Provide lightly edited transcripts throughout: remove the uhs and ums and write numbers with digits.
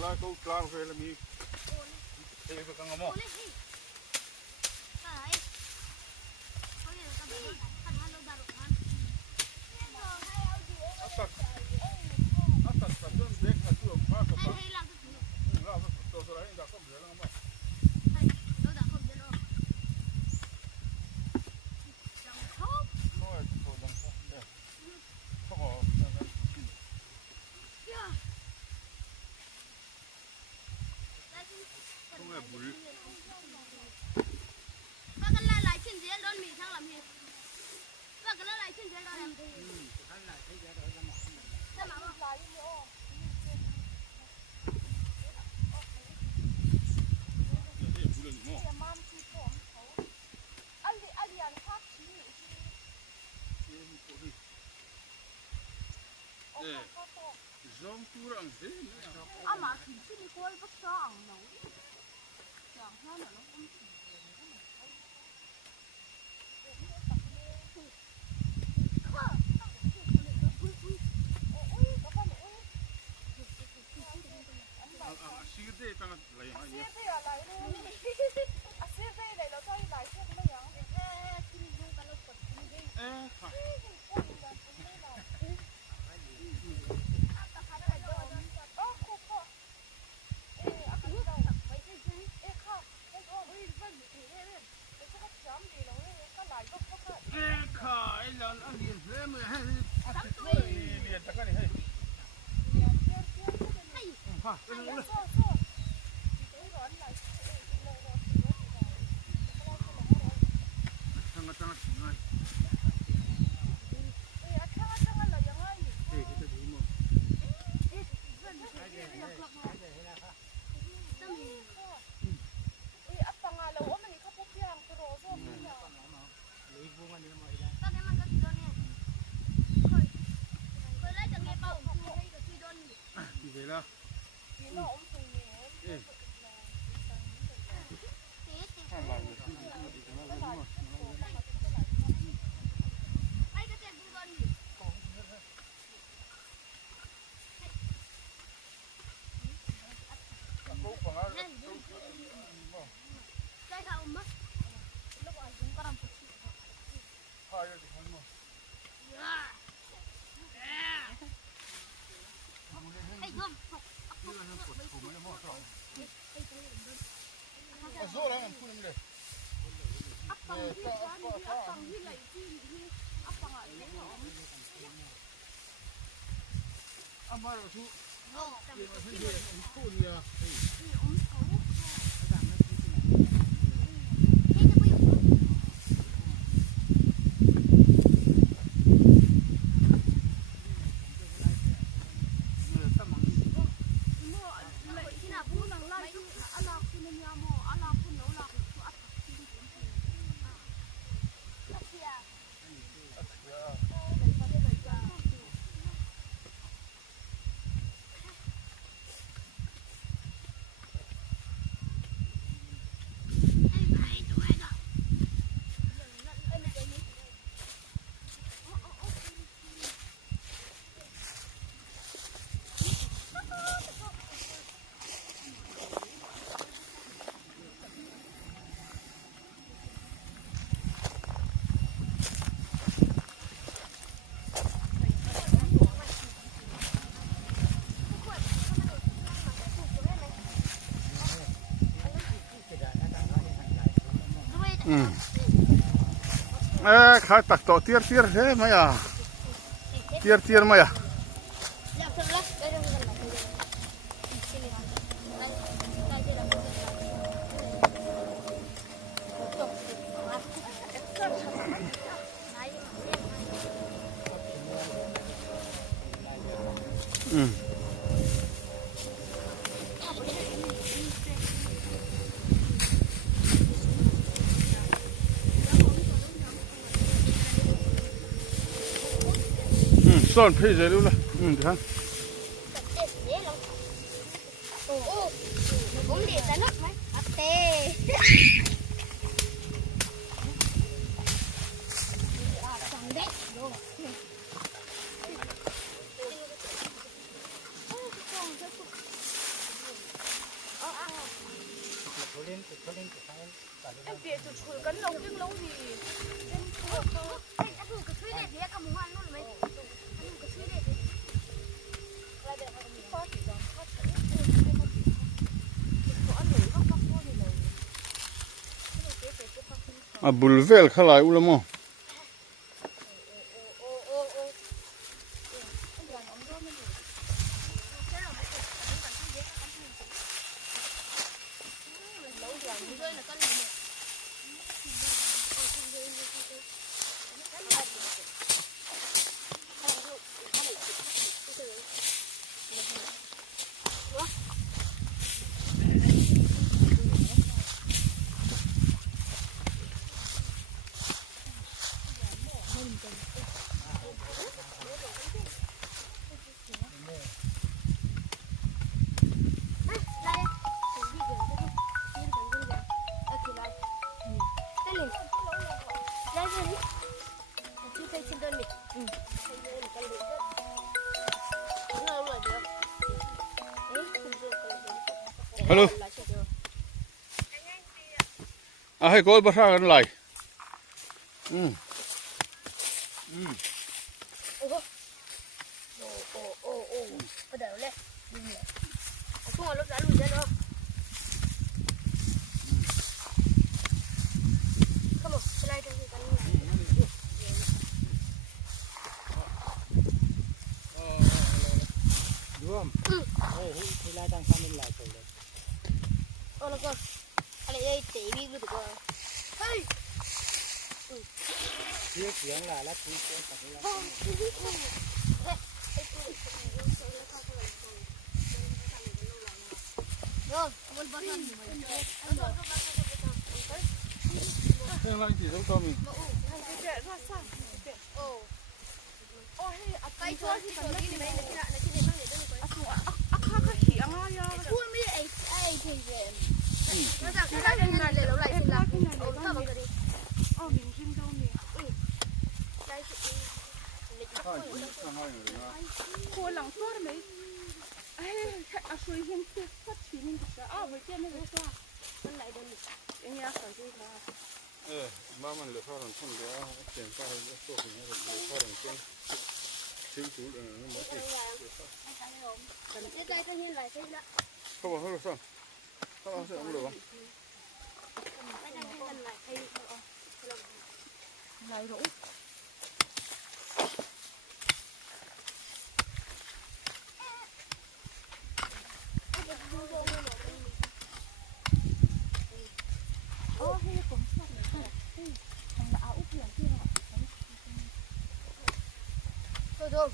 Lá câu clang về là mi thế với con ngỗng giống tu rằng thế mà thì xin đi coi bắt song nấu chẳng hơn là nó không Siete tăng lại hay nhé. Siete à lại luôn. Siete này nó cho lại thêm nó nhở. Khai là ăn liền thế mà hay liền tất cả này hay. Ha, sangat sungai. Vậy là. Rồi là mình phun lên. Mà rồi chú. Phun ya. Khai tắc tổ tiệt thế mày à, tiệt mày à. Son phê rồi luôn là, được không? Ồ, cũng để ra nốt mấy. Tê. Chẳng đấy. Rồi. Em tiệt tụt khử cấn lông chứ lông gì. Em không có. Anh thử cái suy đẹp thì các món ăn luôn mấy. Anh thử cái suy đẹp đi. Là để ăn mì phát thì giòn phát đấy. Có ăn lẩu góc góc thôi thì lẩu. à bul vel khalai ulamo hello à hay có bắt ra gần lại Thế là chỉ giống tôm mình. Cái chua thì còn nước này là cái này để mang để cho mình quấy. Ác khí ăn ha. Chua mới ấy thì về. Nó rằng cái này để lâu lại xin là. Sao bằng cái đi. Mình xin đâu nè. Đây chị. Cô lắng suốt mấy. Suy hiên phát chỉ mình sẽ với kia mới được qua. Nó lại đây. Em nhớ phải đi là. Ba mình lựa pha làm xong để tiền pha để số thì nó lựa pha làm xong. Chính chủ là nó mới tiền. Cái cây thanh niên lại xem đó. Không bao giờ xong. Không sẽ không được không? Cái này thanh lại thay. Lại rũ. Thôi.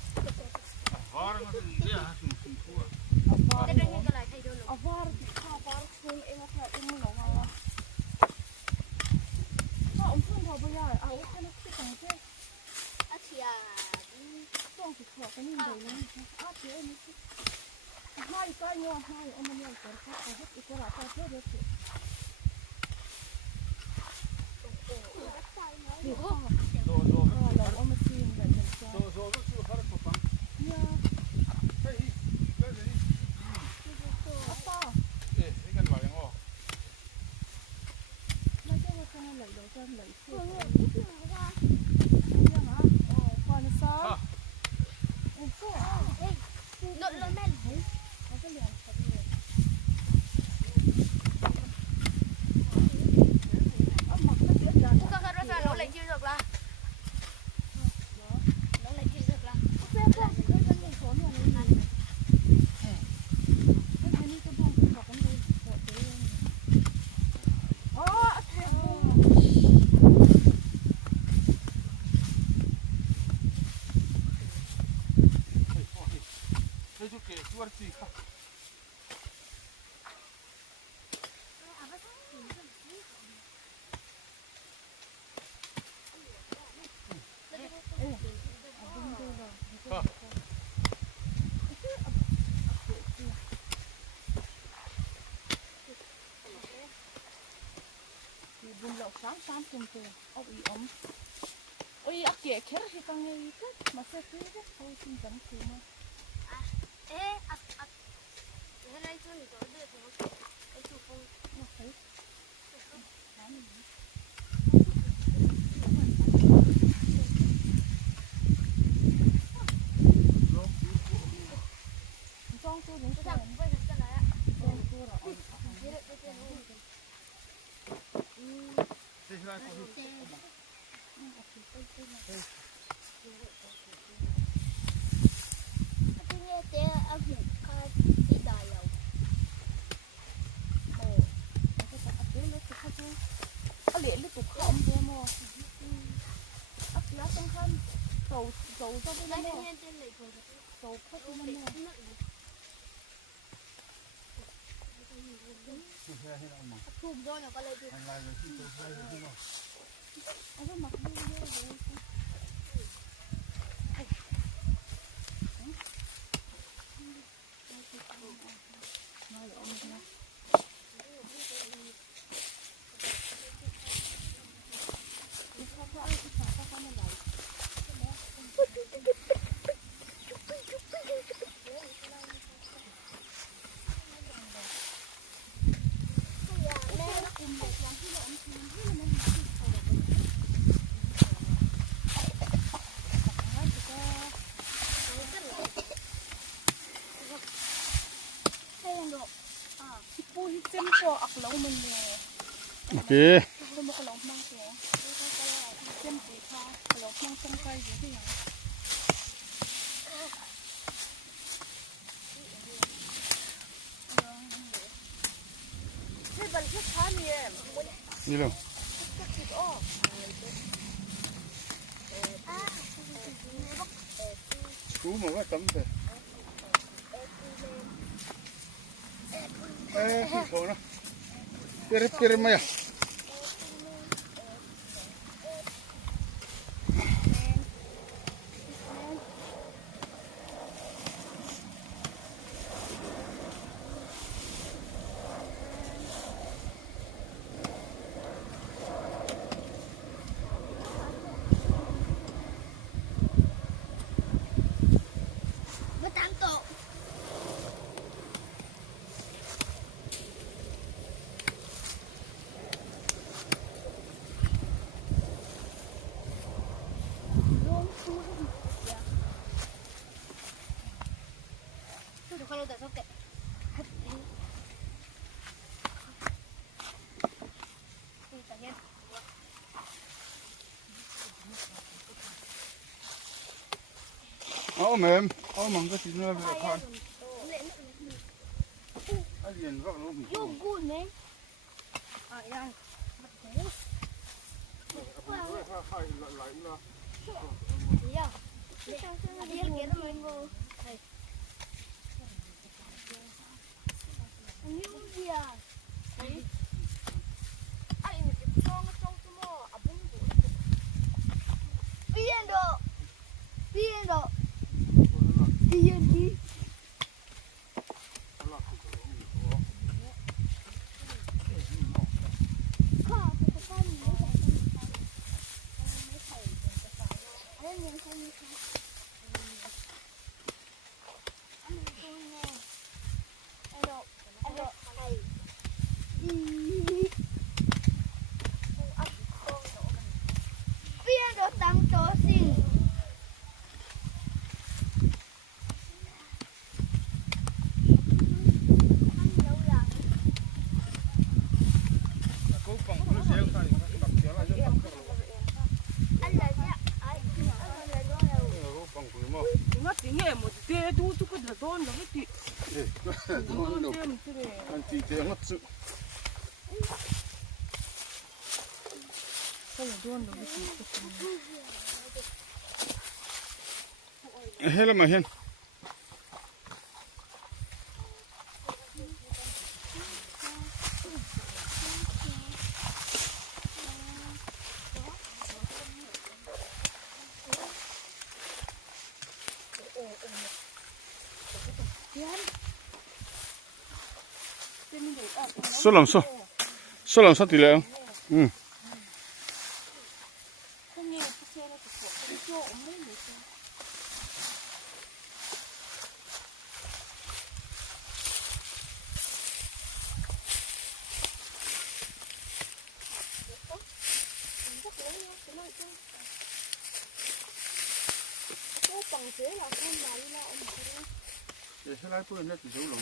Var nó đi à, sung thua. Cái này cái lại thay đâu nữa. Var thì sao var xuống em phải em nó ngon. Sao ông không thầu bây giờ ông không nó cái thằng kia. Thì à. Trong thì khó cái nhìn đầy lắm. Thì em hai cái nhau hai ông mình nhau cái hết cái là sao chết được. tam cùng từ ông ý ấm ôi ác kẻ khét thì tăng nghe ít mà sẽ cứ rất thôi xin dẫn từ mà thế này chưa thì có được không cái chủ phong nó thấy con tôi đúng cái thằng bây giờ cái này ạ con tôi là ông thế đấy cái tiền không Thế là có cái nghe tiếng ông hiểu coi đi đòi lầu ở liền lúc tục không thế mà ấp lá trong thân cầu cầu cho cái đây này nghe tên này rồi cầu khóc cái này chùm rồi nó có lấy gì anh cứ mặc đi đi Pui xem cho ạc lẩu mình nè. ok Tôi một cái lẩu mang kìa. Xem gì thôi, lẩu mang trong cây gì thế này. Thế bạn thích khá nhiều. đi luôn cú mà cái tấm thế cái cổ nó kiri maya nó tăng tổ kalau udah sampai mềm mỏng cái gì nữa là con cái gì nó bị dùng cùn đấy lại dia kia nó mình ngồi như gì à Ai ini trong semua abang tu. viendo đi viendo tanto sin Nga tinge mo te du tu ko da don lo ti. Don Tem tire. anti te ngatsu Ko don lo ti. hela mà hen số làm sao tỷ lệ để sẽ lại bữa nay thì dấu lòng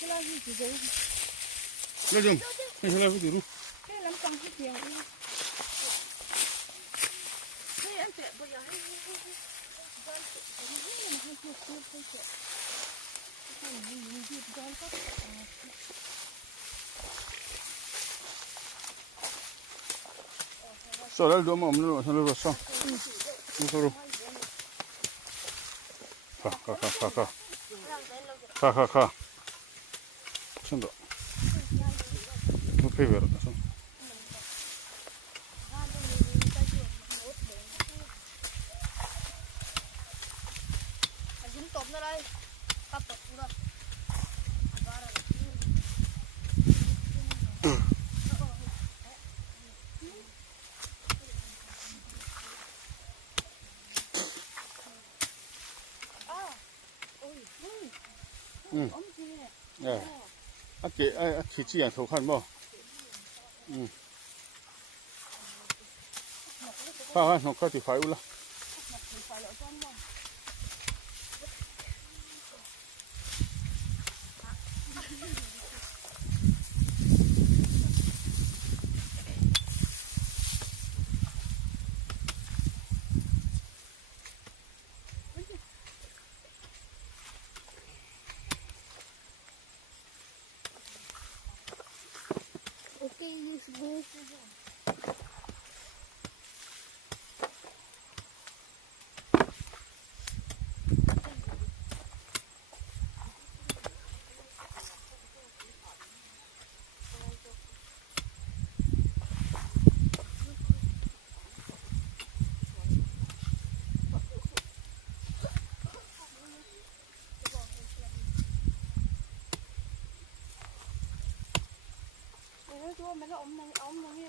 cái là gì chỉ đấy lấy dùng sẽ lại bữa thì cái lắm con cái tiền cái em sẽ bây giờ sau đó đổ mà ông nó xong rồi xong rồi kha xong rồi nó phải về rồi xong dính tôm ra đây cặp tôm ra chị chỉ ăn thấu khăn bao khăn nó có thì phải u la okay use this chúa mấy cái ống nó nghe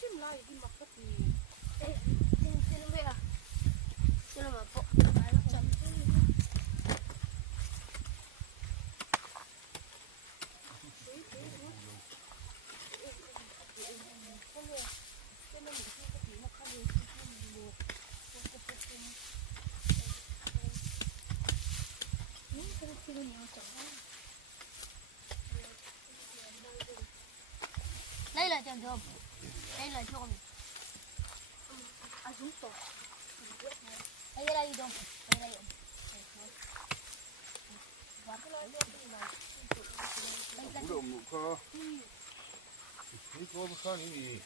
sim lại đi mặc cái gì xin bây giờ xin mà bộ đây là trường thường đây là chuồng à chúng tôi đây đâu đây Ủa đâu mà có thấy có cái khăn gì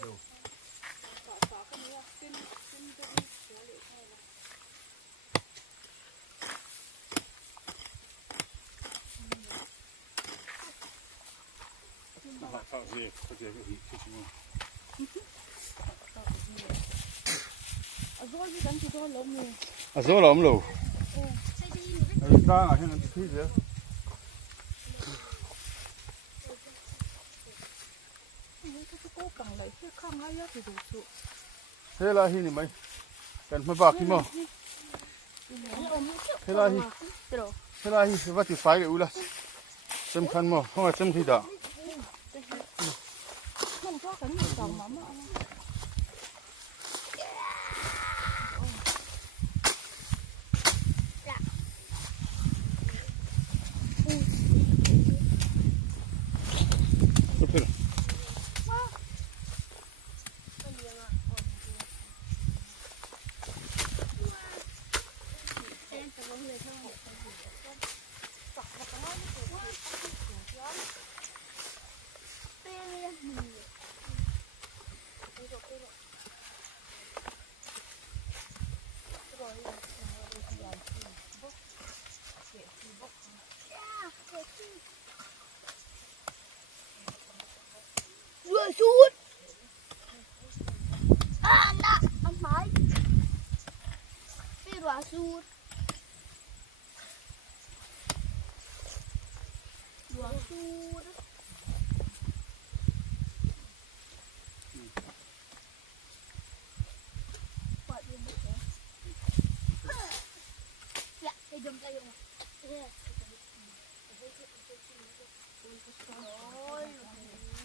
đâu 好些，不接不起，什么？rồi đi đánh thì tôi lộn nhiều. Số lắm rồi. Ta là hiện tại thế. Cái cố cần lại cái không ai thì đủ số. Thế là hiện mày. Cần phải bạc kim mà. Thế là hiện. Thế là hiện vắt thì phải cái ula. Xem khăn mà, không phải xem khi đã. Không có cái gì cầm mà. Vừa sút. À, đã, ăn phải. Cái vừa sút. Vừa sút. Dạ, thì dùng tay dùng. Ôi,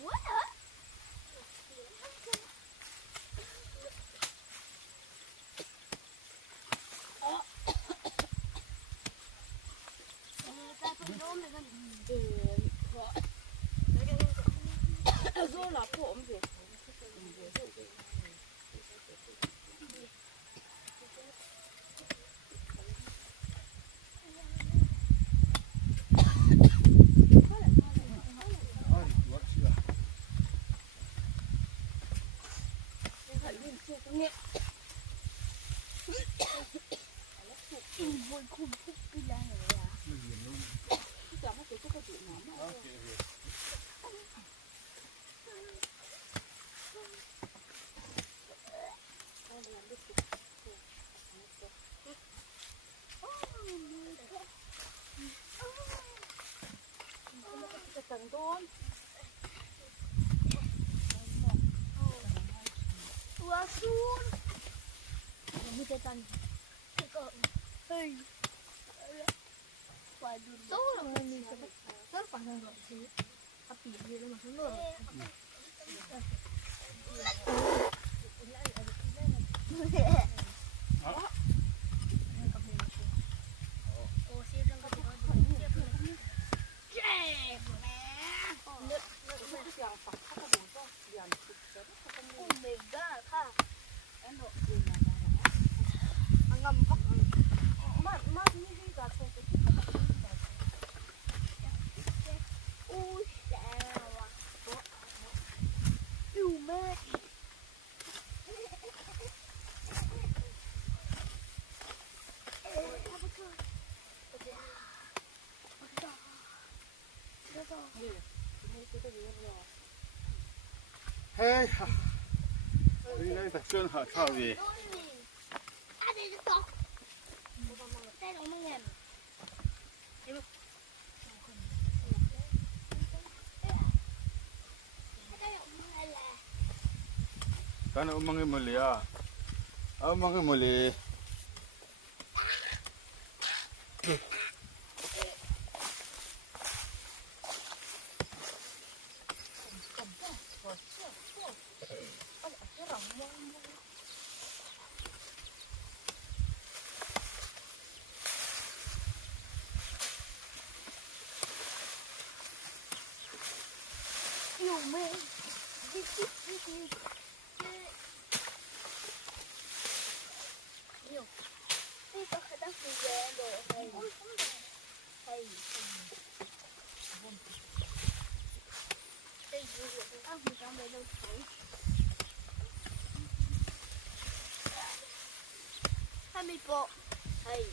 quá hả? Rồi là phổ gì? Tầng đôn. Vừa sút. Như cái tầng. Hey. Số là mình sẽ rất phải là loại gì? Hấp gì đó mà số lượng. Hey, đi đây tập trung họ thao gì? Kan umangin muli ah. Umangin muli. Yêu mê. Yêu. Đi có khả năng gì về đồ thầy. Thầy. Thầy vừa vừa ăn thì trong đây đâu thầy. Hai mươi bộ. Thầy.